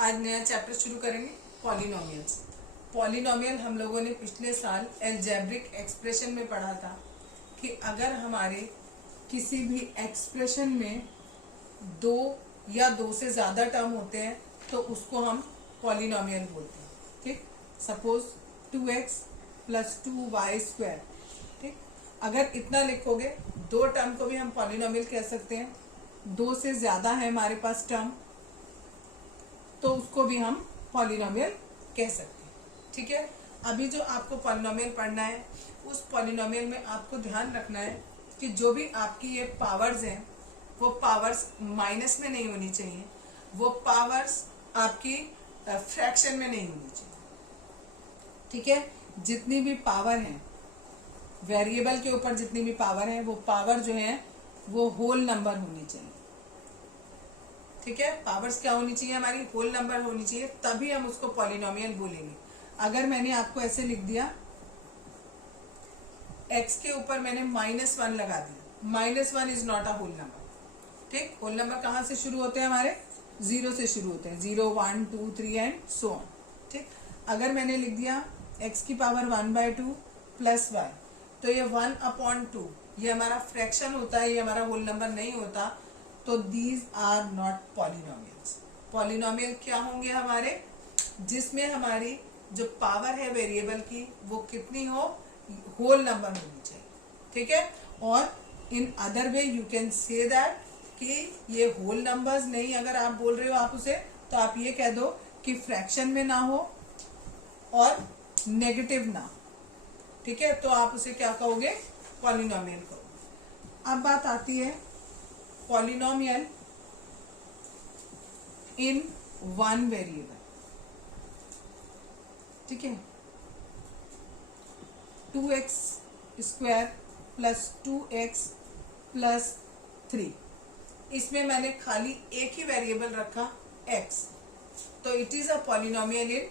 आज नया चैप्टर शुरू करेंगे पॉलिनोमियल्स। पॉलिनोमियल हम लोगों ने पिछले साल एल्जेब्रिक एक्सप्रेशन में पढ़ा था कि अगर हमारे किसी भी एक्सप्रेशन में दो या दो से ज़्यादा टर्म होते हैं तो उसको हम पॉलिनोमियल बोलते हैं। ठीक, सपोज 2x + 2y²। ठीक, अगर इतना लिखोगे, दो टर्म को भी हम पॉलिनोमियल कह सकते हैं। दो से ज़्यादा है हमारे पास टर्म तो उसको भी हम पॉलिनोमियल कह सकते हैं। ठीक है, अभी जो आपको पॉलिनोमियल पढ़ना है उस पॉलिनोमियल में आपको ध्यान रखना है कि जो भी आपकी ये पावर्स हैं वो पावर्स माइनस में नहीं होनी चाहिए, वो पावर्स आपकी फ्रैक्शन में नहीं होनी चाहिए। ठीक है, जितनी भी पावर है वेरिएबल के ऊपर, जितनी भी पावर है वो पावर जो है वो होल नंबर होनी चाहिए। ठीक है, पावर्स क्या होनी चाहिए, हमारी होल नंबर होनी चाहिए, तभी हम उसको पॉलिनोमियल बोलेंगे। अगर मैंने आपको ऐसे लिख दिया, x के ऊपर मैंने -1 लगा दिया, -1 is not a whole number. ठीक, होल नंबर कहाँ से शुरू होते हैं, हमारे 0 से शुरू होते हैं, 0 1 2 3 एंड सो ऑन। ठीक, अगर मैंने लिख दिया x की पावर 1/2 + y, तो ये 1/2 ये हमारा फ्रैक्शन होता है, ये हमारा होल नंबर नहीं होता, तो these are not polynomials. Polynomial क्या होंगे हमारे, जिसमें हमारी जो पावर है वेरिएबल की वो कितनी हो, होल नंबर होनी चाहिए। ठीक है, और in other way you can say that कि ये होल नंबर्स नहीं, अगर आप बोल रहे हो आप उसे, तो आप ये कह दो कि फ्रैक्शन में ना हो और नेगेटिव ना हो। ठीक है, तो आप उसे क्या कहोगे, पॉलिनोमियल कहोगे। अब बात आती है पॉलिनोमियल इन वन वेरिएबल। ठीक है, 2x² + 2x + 3, इसमें मैंने खाली एक ही वेरिएबल रखा x, तो it is a polynomial in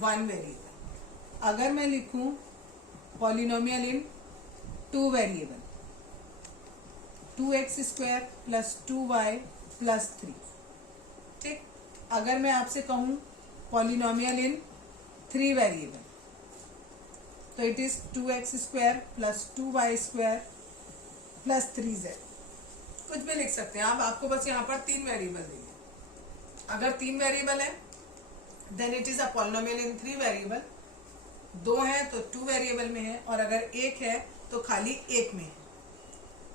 one variable. अगर मैं लिखूं पॉलिनोमियल इन टू वेरिएबल, 2x² + 2y + 3। ठीक, अगर मैं आपसे कहूं पॉलिनोमियल इन थ्री वेरिएबल, तो it is 2x² + 2y² + 3z। कुछ भी लिख सकते हैं आप, आपको बस यहाँ पर तीन वेरिएबल देंगे। अगर तीन वेरिएबल है then it is a polynomial in three variable, दो है तो टू वेरिएबल में है, और अगर एक है तो खाली एक में है।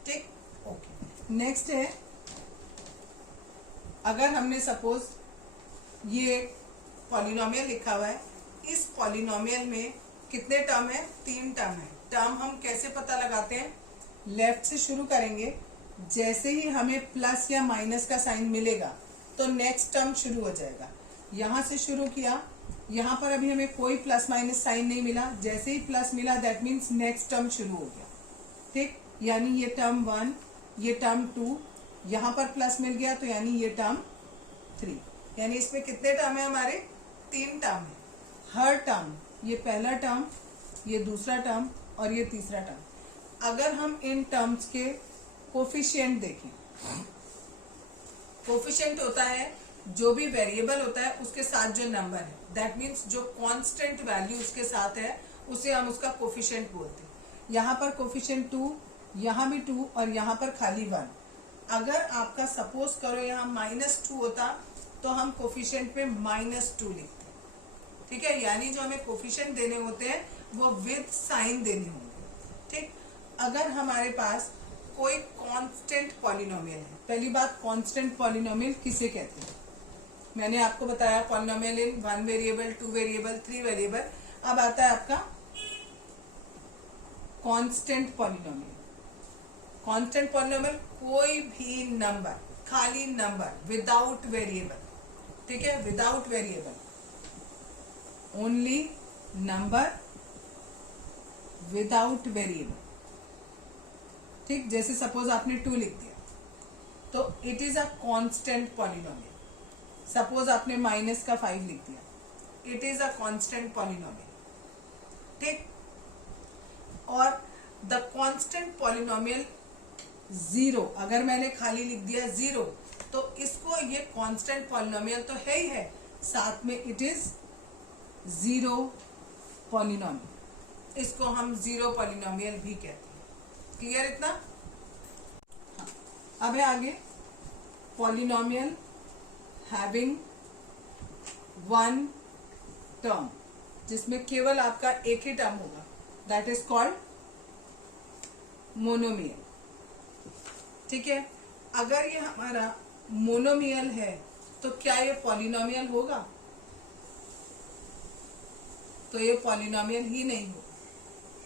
ठीक, ओके। नेक्स्ट है, अगर हमने सपोज ये पॉलिनोमियल लिखा हुआ है, इस पॉलिनोमियल में कितने टर्म है, तीन टर्म है। टर्म हम कैसे पता लगाते हैं, लेफ्ट से शुरू करेंगे, जैसे ही हमें प्लस या माइनस का साइन मिलेगा तो नेक्स्ट टर्म शुरू हो जाएगा। यहाँ से शुरू किया, यहाँ पर अभी हमें कोई प्लस माइनस साइन नहीं मिला, जैसे ही प्लस मिला दैट मीन्स नेक्स्ट टर्म शुरू हो गया। ठीक, यानी ये टर्म 1, ये टर्म 2, यहाँ पर प्लस मिल गया तो यानी ये टर्म 3। यानी इसमें कितने टर्म है, हमारे तीन टर्म है। हर टर्म, ये पहला टर्म, ये दूसरा टर्म और ये तीसरा टर्म, अगर हम इन टर्म्स के कोफिशिएंट देखें, कोफिशिएंट होता है जो भी वेरिएबल होता है उसके साथ जो नंबर है, दैट मीन्स जो कांस्टेंट वैल्यू उसके साथ है उसे हम उसका कोफिशिएंट बोलते हैं। यहाँ पर कोफिशिएंट 2, यहाँ भी 2 और यहाँ पर खाली 1। अगर आपका सपोज करो यहाँ -2 होता तो हम कोफिशिएंट में -2 लिखते हैं। ठीक है, यानी जो हमें कोफिशिएंट देने होते हैं वो विद साइन देने होंगे। ठीक, अगर हमारे पास कोई कांस्टेंट पॉलिनोमियल है, पहली बात कांस्टेंट पॉलिनोमियल किसे कहते हैं, मैंने आपको बताया polynomial in one variable, two variable, three variable. अब आता है आपका कांस्टेंट पॉलिनोमियल। कांस्टेंट पॉलिनोमियल कोई भी नंबर, खाली नंबर, विदाउट वेरिएबल। ठीक है, without variable, only number without variable. ठीक, जैसे सपोज आपने 2 लिख दिया तो it is a constant polynomial. Suppose आपने -5 लिख दिया, it is a constant polynomial. ठीक, और द कांस्टेंट पॉलिनोमियल 0, अगर मैंने खाली लिख दिया 0 तो इसको, ये कांस्टेंट पॉलिनोमियल तो है ही है, साथ में इट इज जीरो पॉलिनोमियल, इसको हम जीरो पॉलिनोमियल भी कहते हैं। क्लियर इतना? हाँ। अब है आगे पॉलिनोमियल हैविंग वन टर्म, जिसमें केवल आपका एक ही टर्म होगा, दैट इज कॉल्ड मोनोमियल। ठीक है, अगर ये हमारा मोनोमियल है तो क्या ये पॉलिनोमियल होगा? तो ये पॉलिनोमियल ही नहीं होगा।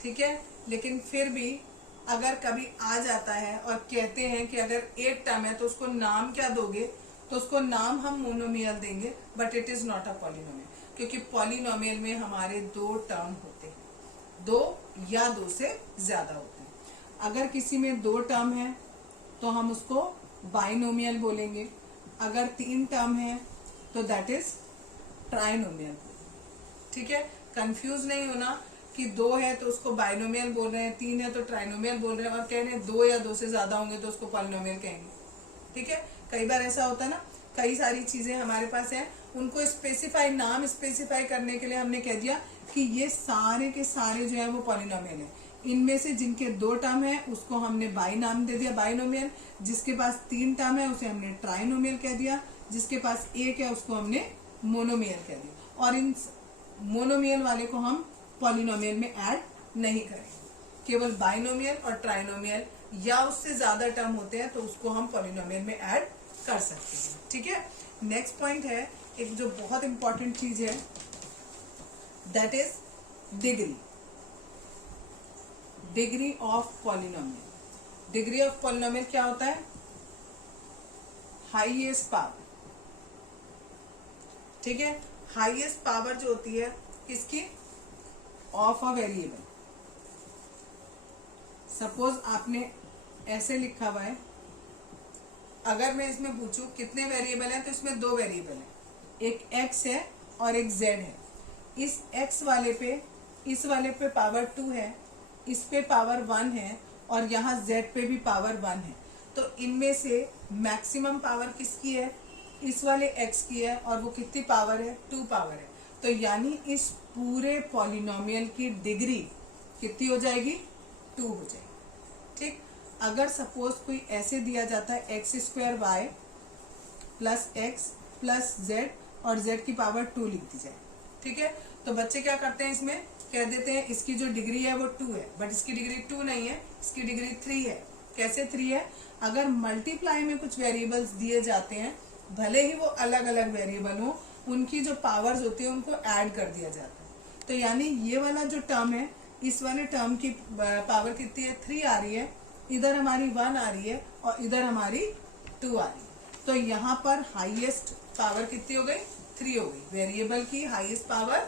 ठीक है, लेकिन फिर भी अगर कभी आ जाता है और कहते हैं कि अगर एक टर्म है तो उसको नाम क्या दोगे, तो उसको नाम हम मोनोमियल देंगे, but it is not a polynomial, क्योंकि पॉलिनोमियल में हमारे दो टर्म होते हैं, दो या दो से ज्यादा होते हैं। अगर किसी में दो टर्म है तो हम उसको बाइनोमियल बोलेंगे, अगर तीन टर्म है तो दैट इज ट्राइनोमियल। ठीक है, कंफ्यूज नहीं होना कि दो है तो उसको बाइनोमियल बोल रहे हैं, तीन है तो ट्राइनोमियल बोल रहे हैं, और कह रहे हैं दो या दो से ज्यादा होंगे तो उसको पॉलिनोमियल कहेंगे। ठीक है, कई बार ऐसा होता है ना, कई सारी चीजें हमारे पास हैं, उनको स्पेसिफाई, नाम स्पेसिफाई करने के लिए हमने कह दिया कि ये सारे के सारे जो है वो पॉलिनोमियल है। इनमें से जिनके दो टर्म है उसको हमने बाई नाम दे दिया, बाइनोमियल। जिसके पास तीन टर्म है उसे हमने ट्राइनोमियल कह दिया, जिसके पास एक है उसको हमने मोनोमियल कह दिया, और इन मोनोमियल वाले को हम पॉलिनोमियल में ऐड नहीं करेंगे। केवल बाइनोमियल और ट्राइनोमियल या उससे ज्यादा टर्म होते हैं तो उसको हम पॉलिनोमियल में ऐड कर सकते हैं। ठीक है, नेक्स्ट पॉइंट है एक जो बहुत इंपॉर्टेंट चीज है, that is degree. Degree of polynomial. Degree of polynomial क्या होता है? Highest power. ठीक है, हाईएस्ट पावर जो होती है किसकी? Of a variable. सपोज आपने ऐसे लिखा हुआ है, अगर मैं इसमें पूछूं कितने वेरिएबल हैं, तो इसमें दो वेरिएबल हैं, एक x है और एक z है। इस x वाले पे, इस वाले पे पावर 2 है, इस पे पावर 1 है, और यहाँ z पे भी पावर 1 है। तो इनमें से मैक्सिमम पावर किसकी है? इस वाले x की है, और वो कितनी पावर है? 2 पावर है। तो यानी इस पूरे पॉलिनोमियल की डिग्री कितनी हो जाएगी? 2 हो जाएगी। ठीक, अगर सपोज कोई ऐसे दिया जाता है x² y plus x plus z और z की पावर 2 लिख दी जाए। ठीक है, तो बच्चे क्या करते हैं, इसमें कह देते हैं इसकी जो डिग्री है वो 2 है, बट इसकी डिग्री 2 नहीं है, इसकी डिग्री 3 है। कैसे 3 है? अगर मल्टीप्लाई में कुछ वेरिएबल्स दिए जाते हैं, भले ही वो अलग अलग वेरिएबल हो, उनकी जो पावर्स होती है उनको ऐड कर दिया जाता है। तो यानी ये वाला जो टर्म है, इस वाले टर्म की पावर कितनी है? 3 आ रही है, इधर हमारी 1 आ रही है, और इधर हमारी 2 आ रही है। तो यहाँ पर हाईएस्ट पावर कितनी हो गई? 3 हो गई। वेरिएबल की हाईएस्ट पावर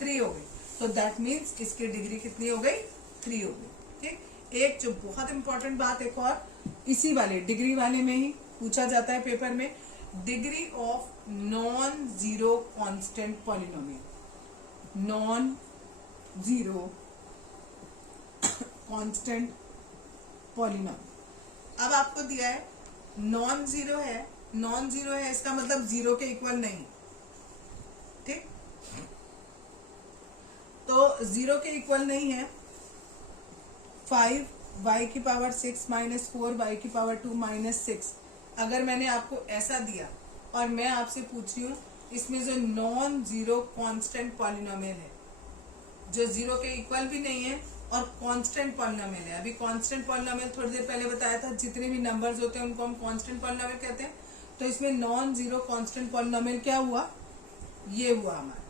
3 हो गई, तो दैट मीन्स इसकी डिग्री कितनी हो गई? 3 हो गई। ठीक, एक जो बहुत इंपॉर्टेंट बात एक और इसी वाले डिग्री वाले में ही पूछा जाता है पेपर में, degree of non zero constant polynomial. Non zero constant polynomial. अब आपको दिया है नॉन जीरो है, नॉन जीरो है इसका मतलब जीरो के इक्वल नहीं। ठीक, तो जीरो के इक्वल नहीं है। 5y की पावर 6 माइनस 4y की पावर 2 माइनस 6, अगर मैंने आपको ऐसा दिया और मैं आपसे पूछ रही हूँ इसमें जो नॉन जीरो कांस्टेंट पॉलिनोमियल है, जो जीरो के इक्वल भी नहीं है और कांस्टेंट पॉलिनोमियल है। अभी कांस्टेंट पॉलिनोमियल थोड़ी देर पहले बताया था, जितने भी नंबर्स होते हैं उनको हम कांस्टेंट पॉलिनोमियल कहते हैं। तो इसमें नॉन जीरो कांस्टेंट पॉलिनोमियल क्या हुआ? ये हुआ हमारा।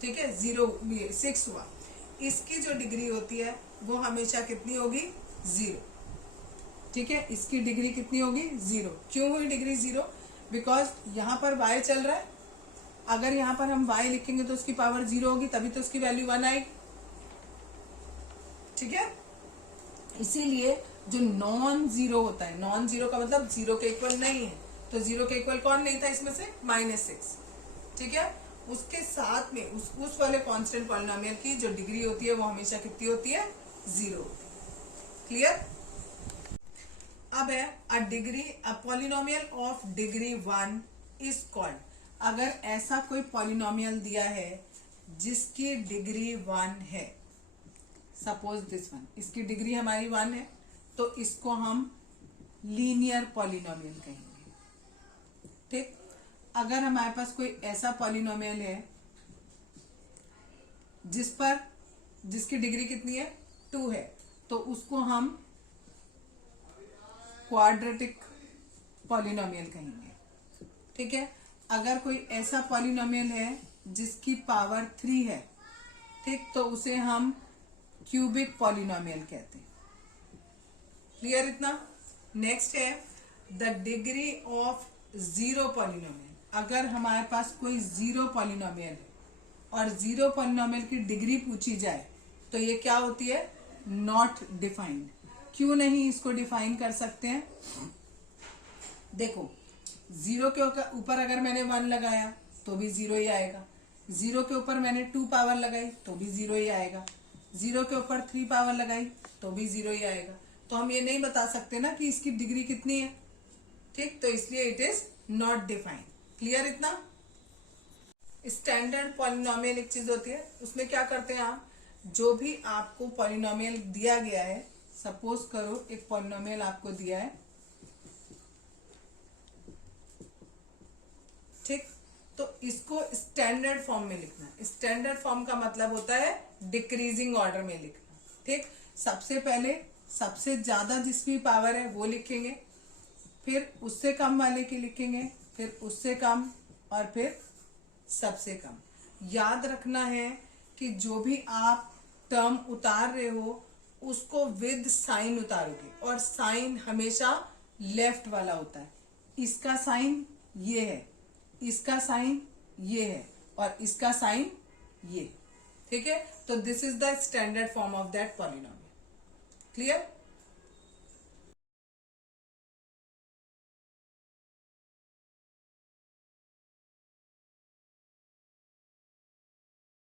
ठीक है, 6 हुआ। इसकी जो डिग्री होती है वो हमेशा कितनी होगी? 0। ठीक है, इसकी डिग्री कितनी होगी? 0। क्यों हुई डिग्री 0? बिकॉज यहाँ पर y चल रहा है, अगर यहाँ पर हम y लिखेंगे तो उसकी पावर 0 होगी, तभी तो उसकी वैल्यू 1 आएगी। ठीक है, इसीलिए जो नॉन जीरो होता है, नॉन जीरो का मतलब जीरो के इक्वल नहीं है, तो जीरो के इक्वल कौन नहीं था इसमें से? -6। ठीक है, उसके साथ में उस वाले कांस्टेंट पॉलिनोमियल की जो डिग्री होती है वो हमेशा कितनी होती है? 0 होती है। क्लियर? अब है a polynomial of degree 1 is called. अगर ऐसा कोई पॉलिनोमियल दिया है जिसकी डिग्री 1 है, सपोज दिस वन, इसकी डिग्री हमारी 1 है, तो इसको हम लीनियर पॉलिनोमियल कहेंगे। ठीक, अगर हमारे पास कोई ऐसा पॉलिनोमियल है जिसकी डिग्री कितनी है, 2 है, तो उसको हम क्वाड्रेटिक पॉलिनोमियल कहेंगे। ठीक है, अगर कोई ऐसा पॉलिनोमियल है जिसकी पावर 3 है, ठीक, तो उसे हम क्यूबिक पॉलिनोमियल कहते हैं। क्लियर इतना? नेक्स्ट है the degree of zero polynomial. अगर हमारे पास कोई जीरो पॉलिनोमियल है और जीरो पॉलिनोमियल की डिग्री पूछी जाए तो ये क्या होती है, नॉट डिफाइंड। क्यों नहीं इसको डिफाइन कर सकते हैं? देखो, जीरो के ऊपर अगर मैंने 1 लगाया तो भी 0 ही आएगा, जीरो के ऊपर मैंने 2 पावर लगाई तो भी 0 ही आएगा, जीरो के ऊपर 3 पावर लगाई तो भी 0 ही आएगा। तो हम ये नहीं बता सकते ना कि इसकी डिग्री कितनी है। ठीक, तो इसलिए it is not defined. Clear इतना? स्टैंडर्ड पॉलिनोमियल एक चीज होती है, उसमें क्या करते हैं आप, जो भी आपको पॉलिनोमियल दिया गया है, सपोज करो एक पॉलिनोमियल आपको दिया है, ठीक, तो इसको स्टैंडर्ड फॉर्म में लिखना है। स्टैंडर्ड फॉर्म का मतलब होता है डिक्रीजिंग ऑर्डर में लिखना। ठीक, सबसे पहले सबसे ज्यादा जिसकी पावर है वो लिखेंगे, फिर उससे कम वाले की लिखेंगे, फिर उससे कम, और फिर सबसे कम। याद रखना है कि जो भी आप टर्म उतार रहे हो उसको विद साइन उतारोगे, और साइन हमेशा लेफ्ट वाला होता है। इसका साइन ये है, इसका साइन ये है, और इसका साइन ये। ठीक है, तो this is the standard form of that polynomial. Clear?